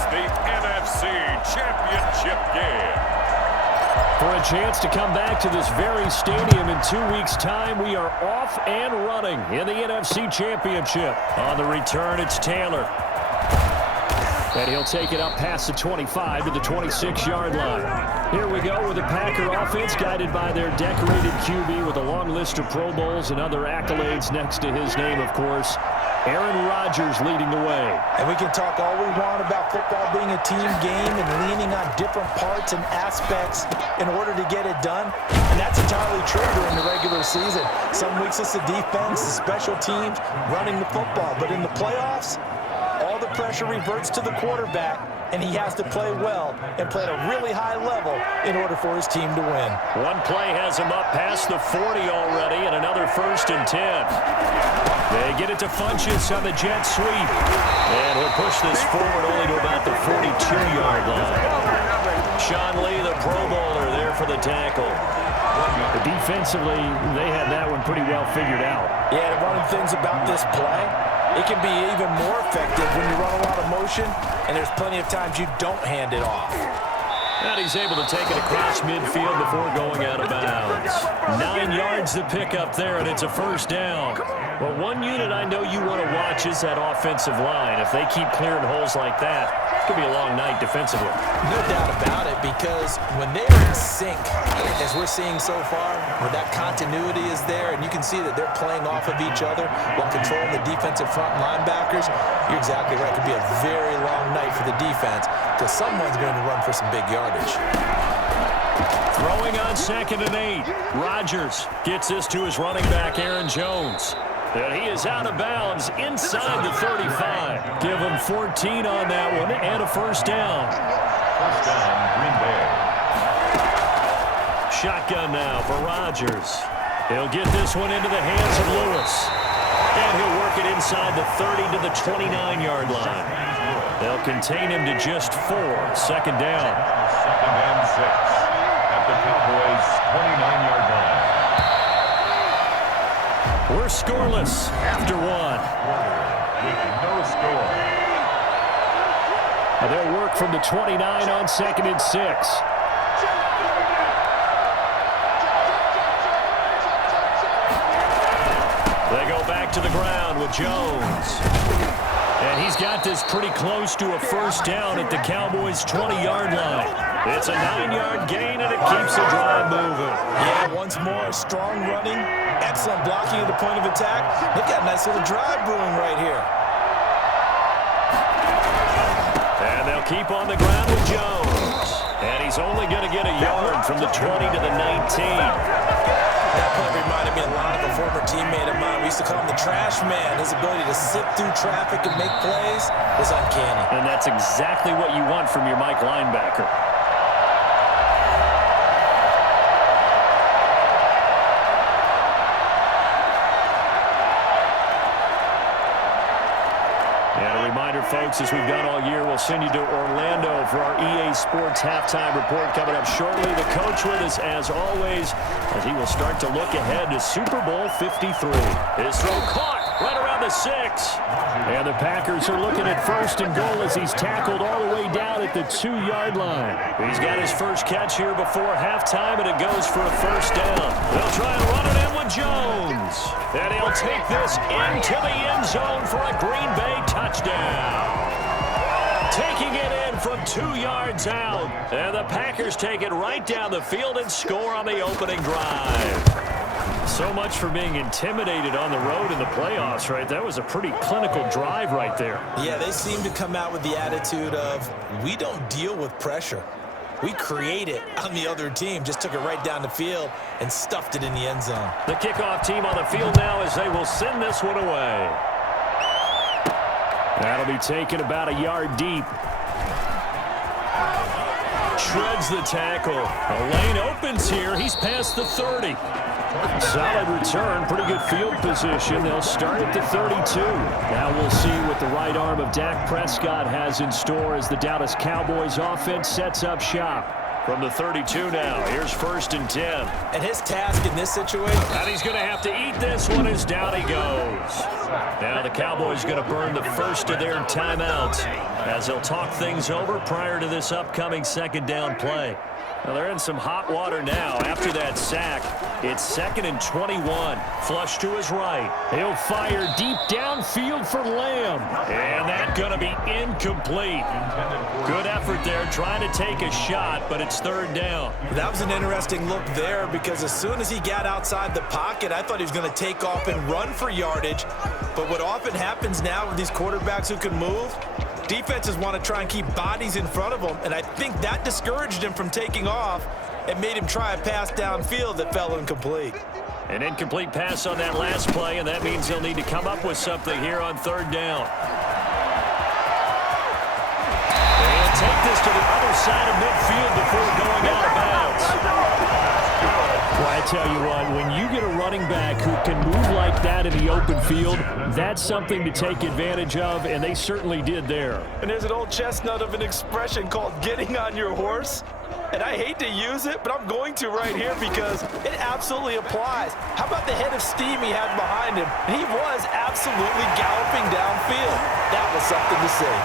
It's the NFC Championship game. For a chance to come back to this very stadium in 2 weeks' time, we are off and running in the NFC Championship. On the return, it's Taylor. And he'll take it up past the 25 to the 26-yard line. Here we go with the Packer offense, guided by their decorated QB with a long list of Pro Bowls and other accolades next to his name, of course. Aaron Rodgers leading the way. And we can talk all we want about football being a team game and leaning on different parts and aspects in order to get it done. And that's entirely true during the regular season. Some weeks it's the defense, the special teams, running the football. But in the playoffs, all the pressure reverts to the quarterback, and he has to play well and play at a really high level in order for his team to win. One play has him up past the 40 already, and another 1st and 10. They get it to Funchess on the jet sweep. And he'll push this forward only to about the 42-yard line. Sean Lee, the Pro Bowler, there for the tackle. Defensively, they had that one pretty well figured out. Yeah, one of the things about this play, it can be even more effective when you run a lot of motion, and there's plenty of times you don't hand it off. And he's able to take it across midfield before going out of bounds. 9 yards to pick up there, and it's a 1st down. Well, one unit I know you want to watch is that offensive line. If they keep clearing holes like that, it could be a long night defensively. No doubt about it, because when they're in sync, as we're seeing so far, where that continuity is there, and you can see that they're playing off of each other while controlling the defensive front linebackers, you're exactly right. It could be a very long night for the defense, because someone's going to run for some big yardage. Throwing on 2nd and 8. Rodgers gets this to his running back, Aaron Jones. And he is out of bounds inside the 35. Give him 14 on that one and a 1st down. 1st down, Green Bay. Shotgun now for Rodgers. He'll get this one into the hands of Lewis. And he'll work it inside the 30 to the 29-yard line. They'll contain him to just 4. 2nd down. 2nd and 6 at the Cowboys' 29-yard line. We're scoreless after 1. With no score. They'll work from the 29 on 2nd and 6. They go back to the ground with Jones. And he's got this pretty close to a 1st down at the Cowboys' 20-yard line. It's a 9-yard gain, and it keeps the drive moving. Yeah, once more, strong running, excellent blocking at the point of attack. They've got a nice little drive brewing right here. And they'll keep on the ground with Jones. And he's only going to get a yard from the 20 to the 19. That play reminded me a lot of a former teammate of mine. We used to call him the trash man. His ability to sit through traffic and make plays was uncanny. And that's exactly what you want from your Mike linebacker. Folks, as we've done all year, we'll send you to Orlando for our EA Sports halftime report coming up shortly. The coach with us, as always, as he will start to look ahead to Super Bowl 53. His throw caught right around the 6. And the Packers are looking at 1st and goal as he's tackled all the way down at the 2-yard line. He's got his first catch here before halftime, and it goes for a 1st down. They'll try and run it in with Jones. And he'll take this into the end zone for a Green Bay touchdown. Taking it in from 2 yards out. And the Packers take it right down the field and score on the opening drive. So much for being intimidated on the road in the playoffs, right? That was a pretty clinical drive right there. Yeah, they seem to come out with the attitude of, we don't deal with pressure. We create it on the other team. Just took it right down the field and stuffed it in the end zone. The kickoff team on the field now as they will send this one away. That'll be taken about a yard deep. Shreds the tackle. The lane opens here. He's past the 30. Solid return. Pretty good field position. They'll start at the 32. Now we'll see what the right arm of Dak Prescott has in store as the Dallas Cowboys offense sets up shop. From the 32 now, here's 1st and 10. And his task in this situation, And he's going to have to eat this one as down he goes. Now the Cowboys going to burn the first of their timeouts as they'll talk things over prior to this upcoming 2nd down play. Well, they're in some hot water now after that sack. It's 2nd and 21. Flush to his right. He'll fire deep downfield for Lamb. And that's going to be incomplete. Good effort there trying to take a shot, but it's 3rd down. that was an interesting look there because as soon as he got outside the pocket, I thought he was going to take off and run for yardage. But what often happens now with these quarterbacks who can move, defenses want to try and keep bodies in front of them, and I think that discouraged him from taking off and made him try a pass downfield that fell incomplete. An incomplete pass on that last play, and that means he'll need to come up with something here on 3rd down. They'll take this to the other side of midfield before going out of bounds. Well, I tell you what, when you get a running back who can move like that in the open field, that's something to take advantage of, and they certainly did there. And there's an old chestnut of an expression called getting on your horse. And I hate to use it, but I'm going to right here because it absolutely applies. How about the head of steam he had behind him? He was absolutely galloping downfield. That was something to see.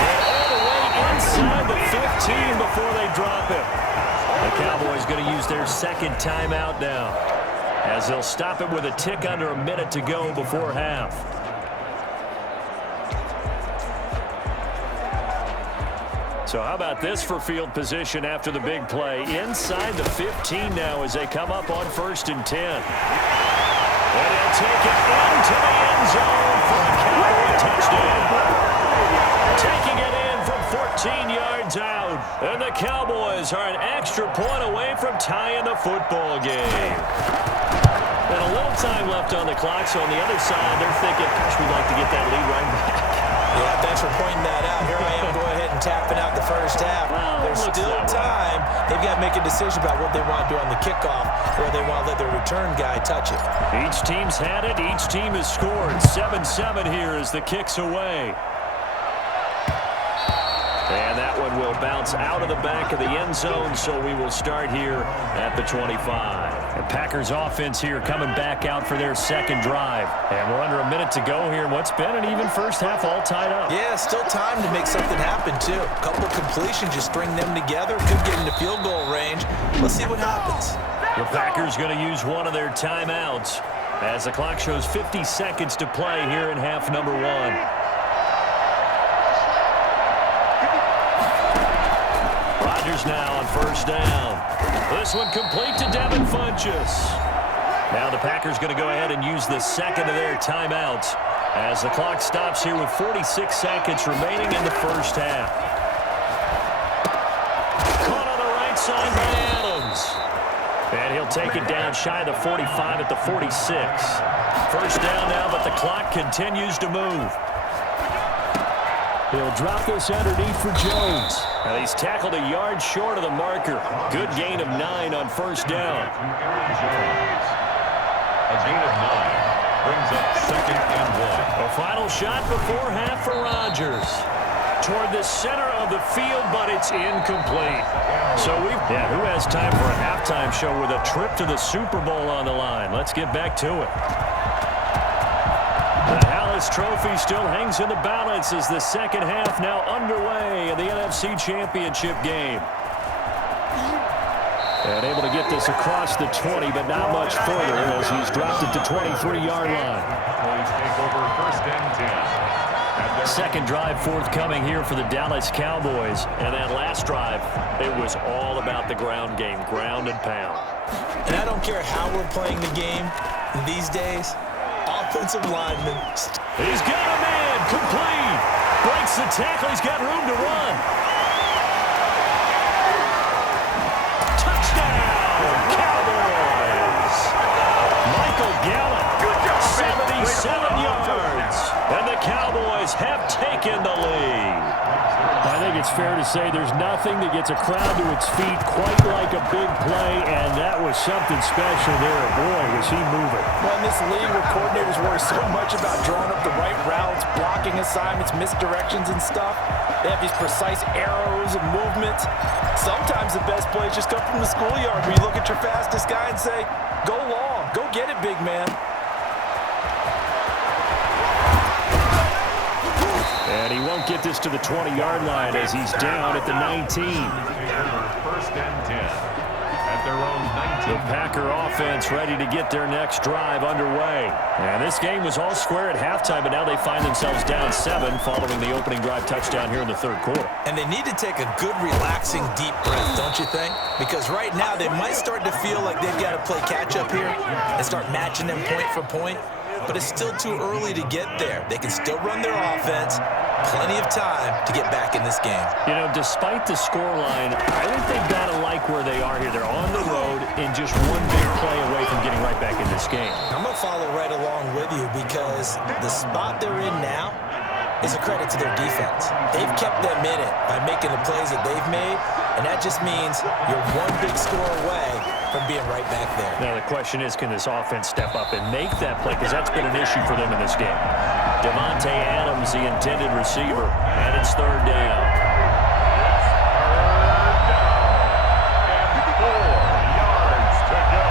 And all the way inside the 15 before they drop him. The Cowboys going to use their 2nd timeout now as they'll stop it with a tick under a minute to go before half. So how about this for field position after the big play? Inside the 15 now as they come up on 1st and 10. And he'll take it into the end zone for a Cowboy touchdown. Taking it in from 14 yards out. And the Cowboys are an extra point away from tying the football game. And a little time left on the clock, so on the other side, they're thinking, gosh, we'd like to get that lead right back. Yeah, thanks for pointing that out. Here I am going ahead and tapping out the first half. Well, There's still time. They've got to make a decision about what they want to do on the kickoff or they want to let their return guy touch it. Each team's had it. Each team has scored. 7-7 here as the kick's away. And that one will bounce out of the back of the end zone, so we will start here at the 25. The Packers offense here coming back out for their 2nd drive. And we're under a minute to go here in what's been an even first half all tied up. Yeah, still time to make something happen, too. A couple completions, just string them together. Could get into field goal range. Let's see what happens. The Packers going to use one of their timeouts as the clock shows 50 seconds to play here in half number 1. Now on 1st down. This one complete to Devin Funchess. Now the Packers going to go ahead and use the 2nd of their timeouts as the clock stops here with 46 seconds remaining in the first half. Caught on the right side by Adams. And he'll take it down shy of the 45 at the 46. 1st down now, but the clock continues to move. He'll drop this underneath for Jones. Now he's tackled a yard short of the marker. Good gain of 9 on 1st down. A gain of 9 brings up 2nd and 1. A final shot before half for Rodgers. Toward the center of the field, but it's incomplete. So who has time for a halftime show with a trip to the Super Bowl on the line? Let's get back to it. The Hallis Trophy still hangs in the balance as the 2nd half now underway in the NFC Championship game. And able to get this across the 20, but not much further as he's dropped it to 23-yard line. Take over 1st and 10. 2nd drive forthcoming here for the Dallas Cowboys. And that last drive, it was all about the ground game, ground and pound. And I don't care how we're playing the game these days. Offensive lineman. He's got a man, complete. Breaks the tackle, he's got room to run. Touchdown, Cowboys. Michael Gallup, 77 yards. And the Cowboys have taken the lead. I think think it's fair to say there's nothing that gets a crowd to its feet quite like a big play, and that was something special there. Boy, was he moving. Well, in this league where coordinators worry so much about drawing up the right routes, blocking assignments, misdirections and stuff, they have these precise arrows and movements. Sometimes the best plays just come from the schoolyard where you look at your fastest guy and say, go long, go get it, big man. And he won't get this to the 20-yard line as he's down at the 19. First and 10 at their own 19. The Packer offense ready to get their next drive underway. And this game was all square at halftime, but now they find themselves down 7 following the opening drive touchdown here in the third quarter. And they need to take a good, relaxing, deep breath, don't you think? Because right now they might start to feel like they've got to play catch-up here and start matching them point for point. But it's still too early to get there. They can still run their offense. Plenty of time to get back in this game. You know, despite the scoreline, I think they've got to like where they are here. They're on the road and just one big play away from getting right back in this game. I'm going to follow right along with you because the spot they're in now is a credit to their defense. They've kept them in it by making the plays that they've made, and that just means you're one big score away from being right back there. Now the question is, can this offense step up and make that play? Because that's been an issue for them in this game. Devontae Adams, the intended receiver, and it's third down. And 4 yards to go.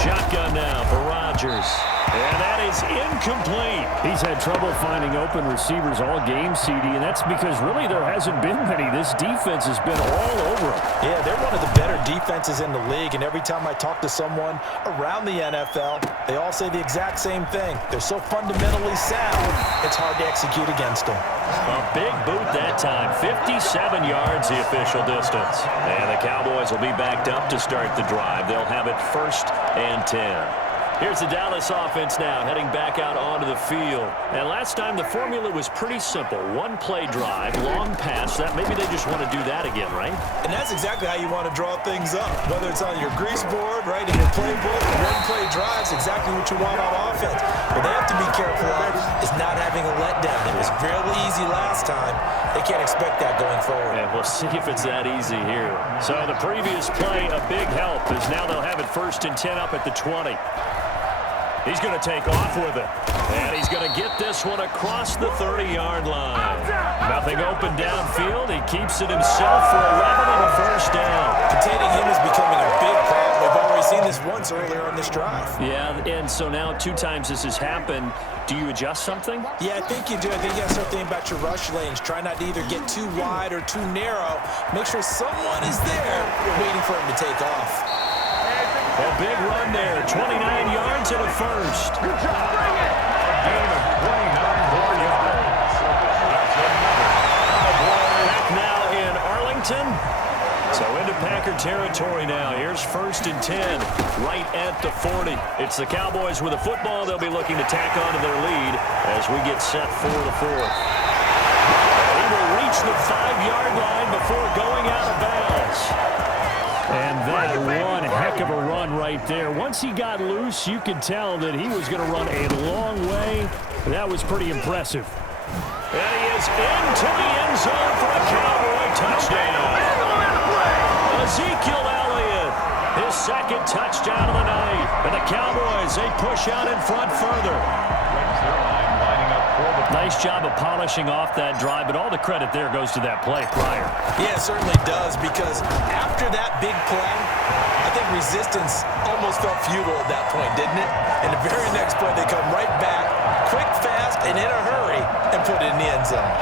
Shotgun now for Rodgers. And that is incomplete. He's had trouble finding open receivers all game, CD, and that's because really there hasn't been many. This defense has been all over them. Yeah, they're one of the better defenses in the league, and every time I talk to someone around the NFL, they all say the exact same thing. They're so fundamentally sound, it's hard to execute against them. A big boot that time. 57 yards the official distance. And the Cowboys will be backed up to start the drive. They'll have it 1st and 10. Here's the Dallas offense now, heading back out onto the field. And last time, the formula was pretty simple. One play drive, long pass. That maybe they just want to do that again, right? And that's exactly how you want to draw things up. Whether it's on your grease board, right, in your playbook, one play drives exactly what you want on offense. What they have to be careful of is not having a letdown. It was really easy last time. They can't expect that going forward. And we'll see if it's that easy here. So the previous play, a big help, as now they'll have it 1st and 10 up at the 20. He's going to take off with it. And he's going to get this one across the 30-yard line. Nothing open downfield. He keeps it himself for 11 and a 1st down. Containing him is becoming a big problem. We've already seen this once earlier on this drive. Yeah, and so now 2 times this has happened. Do you adjust something? Yeah, I think you do. I think you got to start thinking about your rush lanes. Try not to either get too wide or too narrow. Make sure someone is there waiting for him to take off. A big run there, 29 yards and a 1st. Good job, bring it. A gain of 29 more yards. Back now in Arlington. So into Packer territory now. Here's 1st and 10, right at the 40. It's the Cowboys with the football. They'll be looking to tack onto their lead as we get set for the 4th. He will reach the 5-yard line before going out of bounds. And that one heck of a run right there. Once he got loose, you could tell that he was going to run a long way. That was pretty impressive. And he is into the end zone for a Cowboy touchdown. Ezekiel Elliott, his 2nd touchdown of the night. And the Cowboys, they push out in front further. Nice job of polishing off that drive, but all the credit there goes to that play prior. Yeah, it certainly does, because after that big play, I think resistance almost felt futile at that point, didn't it? And the very next play, they come right back, quick, fast, and in a hurry, and put it in the end zone.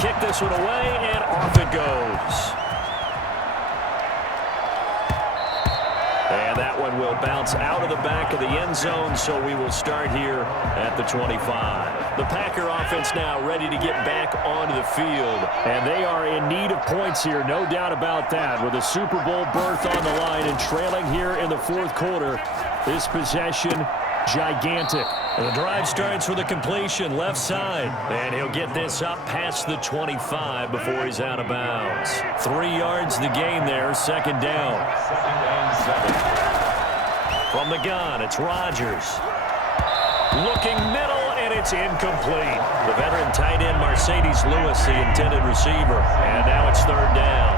Kick this one away, and off it goes. And that one will bounce out of the back of the end zone, so we will start here at the 25. The Packer offense now ready to get back onto the field. And they are in need of points here, no doubt about that. With a Super Bowl berth on the line and trailing here in the 4th quarter, this possession gigantic. And the drive starts with a completion left side. And he'll get this up past the 25 before he's out of bounds. 3 yards the gain there, second down. Second and 7. From the gun, it's Rodgers. Looking middle, and it's incomplete. The veteran tight end, Mercedes Lewis, the intended receiver. And now it's third down.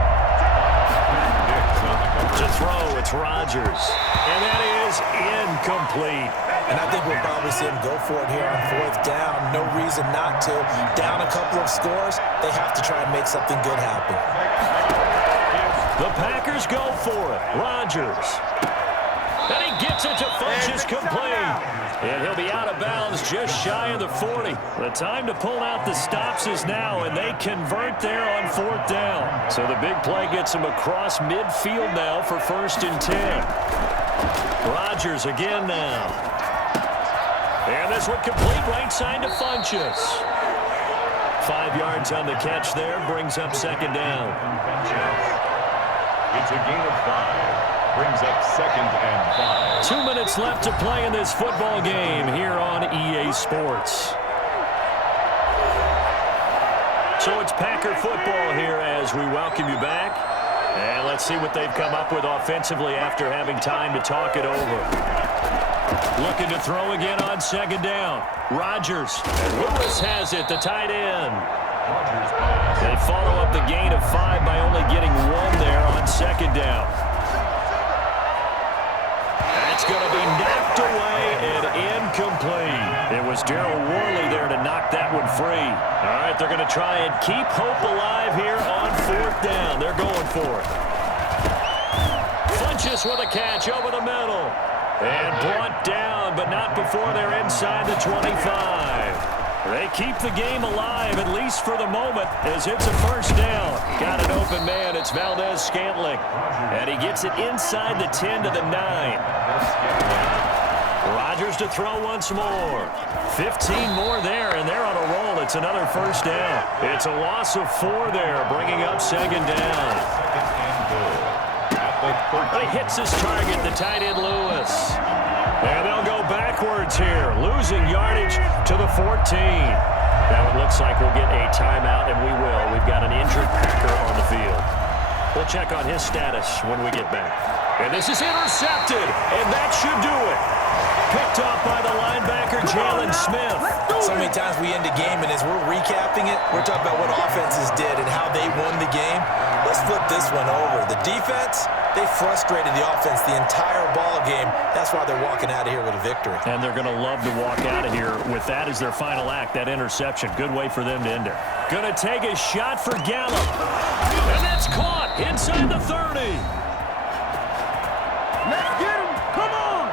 To throw, it's Rodgers. And that is incomplete. And I think we'll probably see him go for it here on fourth down. No reason not to. Down a couple of scores, they have to try and make something good happen. The Packers go for it. Rodgers. And he gets it to Funchess complete. And he'll be out of bounds just shy of the 40. The time to pull out the stops is now, and they convert there on fourth down. So the big play gets him across midfield now for 1st and 10. Rodgers again now. And this one complete right side to Funchess. 5 yards on the catch there, brings up second down. It's a gain of 5. Brings up 2nd and 5. 2 minutes left to play in this football game here on EA Sports. So it's Packer football here as we welcome you back. And let's see what they've come up with offensively after having time to talk it over. Looking to throw again on second down. Rodgers. And Lewis has it, the tight end. They follow up the gain of 5 by only getting 1 there on second down. That's going to be knocked away and incomplete. It was Darryl Worley there to knock that one free. All right, they're going to try and keep hope alive here on fourth down. They're going for it. Funchess with a catch over the middle. And brought down, but not before they're inside the 25. They keep the game alive, at least for the moment, as it's a first down. Got an open man. It's Valdez-Scantling. And he gets it inside the 10 to the 9. Rodgers to throw once more. 15 more there, and they're on a roll. It's another first down. It's a loss of 4 there, bringing up second down. But he hits his target, the tight end Lewis. And they'll go backwards here, losing yardage to the 14. Now it looks like we'll get a timeout, and we will. We've got an injured Packer on the field. We'll check on his status when we get back. And this is intercepted, and that should do it. Picked off by the linebacker, Jalen Smith. So many times we end a game, and as we're recapping it, we're talking about what offenses did and how they won the game. Let's flip this one over. The defense, they frustrated the offense the entire ball game. That's why they're walking out of here with a victory. And they're going to love to walk out of here with that as their final act, that interception. Good way for them to end it. Going to take a shot for Gallup. And that's caught inside the 30. Let's get him. Come on.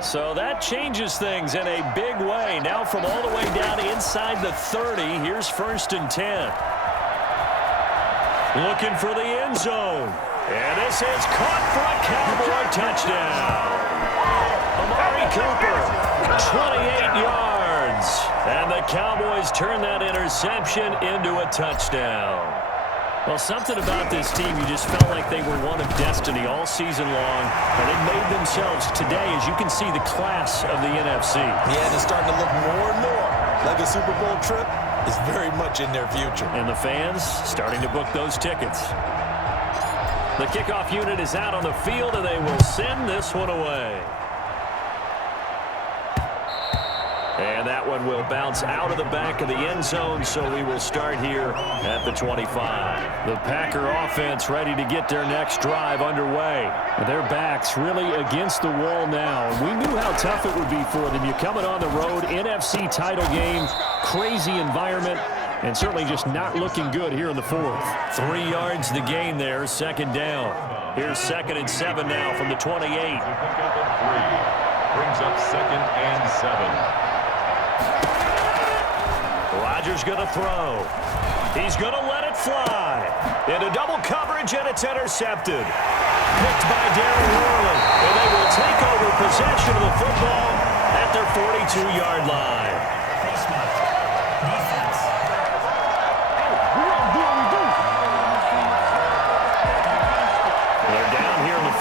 So that changes things in a big way. Now from all the way down inside the 30, here's 1st and 10. Looking for the end zone. And this is caught for a Cowboy touchdown. Amari Cooper, 28 yards. And the Cowboys turn that interception into a touchdown. Well, something about this team, you just felt like they were one of destiny all season long. And they made themselves today, as you can see, the class of the NFC. Yeah, and it's starting to look more and more like a Super Bowl trip is very much in their future. And the fans starting to book those tickets. The kickoff unit is out on the field, and they will send this one away. And that one will bounce out of the back of the end zone, so we will start here at the 25. The Packer offense ready to get their next drive underway. Their backs really against the wall now. We knew how tough it would be for them. You're coming on the road, NFC title game, crazy environment, and certainly just not looking good here in the fourth. 3 yards the gain there, second down. Here's 2nd and 7 now from the 28. Brings up 2nd and 7. Rodgers going to throw. He's going to let it fly. Into double coverage, and it's intercepted. Picked by Darryl Worley. And they will take over possession of the football at their 42-yard line.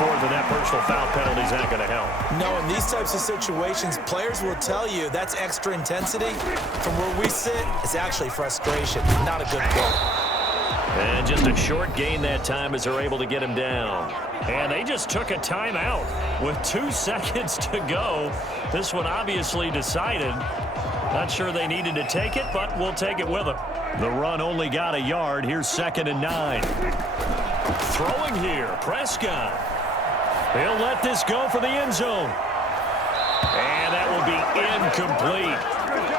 forth, and that personal foul penalty is not going to help. No, in these types of situations, players will tell you that's extra intensity. From where we sit, it's actually frustration, not a good play. And just a short gain that time as they're able to get him down. And they just took a timeout with 2 seconds to go. This one obviously decided. Not sure they needed to take it, but we'll take it with them. The run only got a yard. Here's 2nd and 9. Throwing here, Prescott. He'll let this go for the end zone. And that will be incomplete.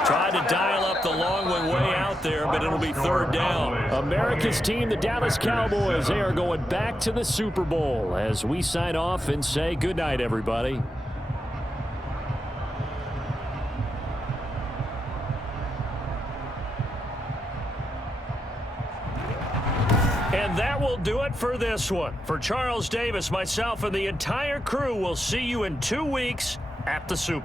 Tried to dial up the long one way out there, but it'll be 3rd down. America's team, the Dallas Cowboys, they are going back to the Super Bowl as we sign off and say goodnight, everybody. And that will do it for this one. For Charles Davis, myself, and the entire crew, we'll see you in 2 weeks at the Super Bowl.